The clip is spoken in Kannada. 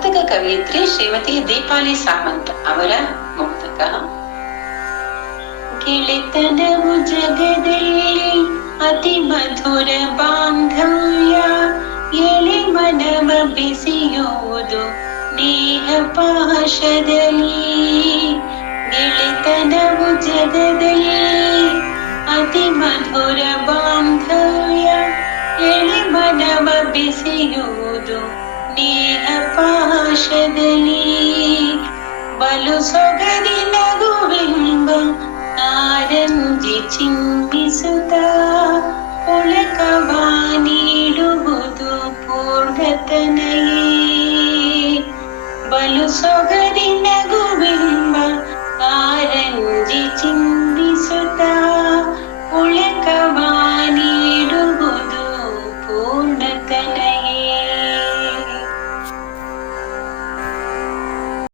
ಮುಕ್ತಕ ಕವಿಯತ್ರಿ ಶ್ರೀಮತಿ ದೀಪಾಲಿ ಸಾಮಂತ್ ಅವರ ಮುಕ್ತಕ. ಗೆಳೆತನವು ಜಗದಲ್ಲಿ ಅತಿ ಮಧುರ ಬಾಂಧವ್ಯ, ಎಳೆ ಮನವ ಬಿಸಿಯುವುದು ನೇಹ ಪಾಶದಲ್ಲಿ. ಗೆಳೆತನವು ಜಗದಲ್ಲಿ ಅತಿ ಮಧುರ ಬಾಂಧವ್ಯ, ಎಳೆ ಮನವ ಬಿಸಿಯುವುದು ನೇಹ ಪಾಶದಲ್ಲಿ ಬಲು ಸೊಗದಿ ನಗುವೆಂಬ ಕಾರಂಜಿ ಚಿಮ್ಮಿಸುತ್ತ ಪುಳಕವ ನೀಡುವುದು ಪೂರ್ಣತನಯೇ ಬಲು ಸೊಗ